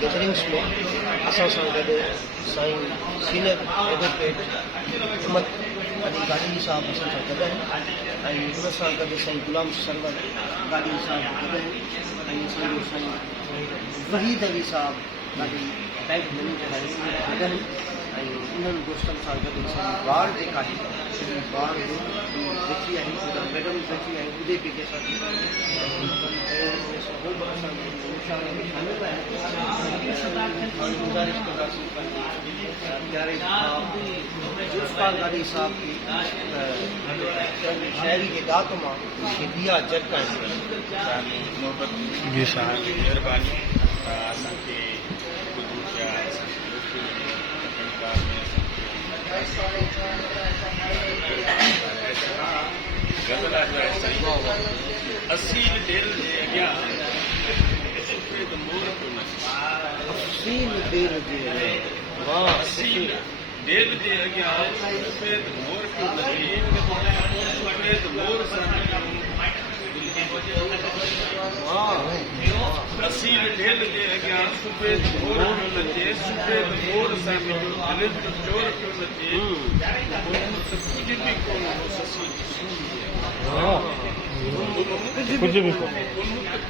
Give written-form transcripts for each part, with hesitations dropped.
Gatherings में असां सां गॾु साईं सीनियर एडवोकेट अहमद अली गाॾी साहब असां सां गॾु आहिनि ऐं हुन सां गॾु साईं गुलाम सरवर गाॾी साहब गॾु आहिनि ऐं असांजो साईं वहीद अली साहब गाॾी बैंक मैनेजर आहिनि गॾु आहिनि ऐं उन्हनि दोस्तनि सां गॾु असांजी बार जेका आहे सॼी बार वेठी आहे मैडम वेठी आहे उदय पी के साथ गुजारिश कंदासीं प्यारे जुल्फकार गाॾी साहब की शायरी के दात मां दिया जटकाइण जी साहब महिरबानी असांखे असील दिल जे अॻियां सफ़ेद मोर पियो नचे असील दिल जे असील दिल जे अॻियां सफ़ेद मोर पियो नचे सफ़ेद मोर सां असील दिल जे अॻियां सफ़ेद मोर पियो नचे सफ़ेद मोर सां दिल जो चोर पियो नचे कुझु बि कोन हो ससी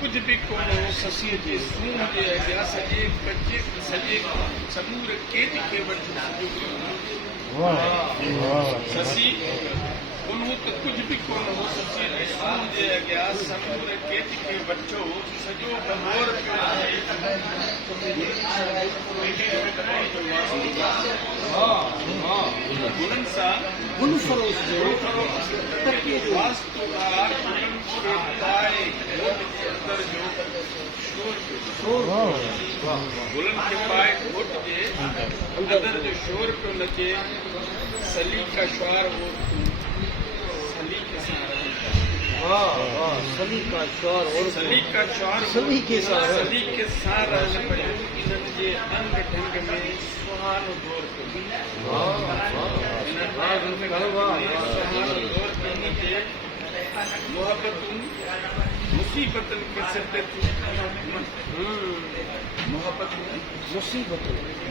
कुझु बि कोन हो ससीअ जे सूंह जे अॻियां सॼे समूर केज खे वठी ससी कुझु बि कोन हो ससीअ जे सूंह जे अॻियां समूर केज खे वठो सॼो मोर गुणनि सां गुल फरोश जो वास्तुकार गुलनि खे पाए घोट जे अंदर जो शोर पियो नचे सलीका श्वार हो सलीके सां सलीका श्वार और सलीका श्वार सलीके सां रहनि पियो इन्हनि जे अंग ढंग में सुहानो दौर पियो मोहब्बतूं मुसीबतनि खे सिर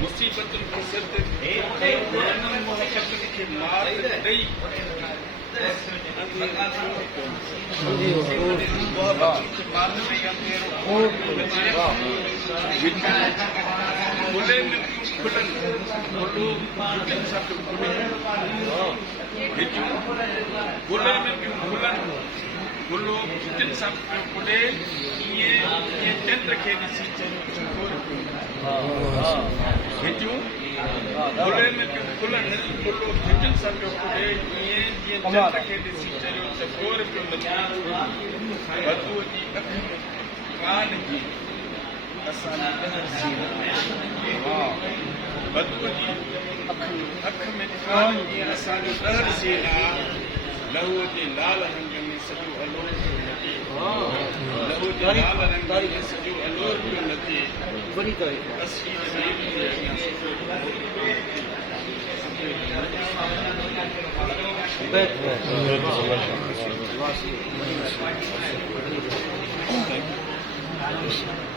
मुसीबतुनि खे सिर मोहब्बतुनि खे मात ॾेई चंद्र खे ॾिसी चरियो चकोर पियो नचे बदबूअ जी अख में कान जी बदबूअ जी अख में कान जी असांजो दहर सेना लहूअ जे लाल रंग में सॼो अलोर पियो नचे लहूअ जे लाल रंग में सॼो अलोर पियो नचे Thank you.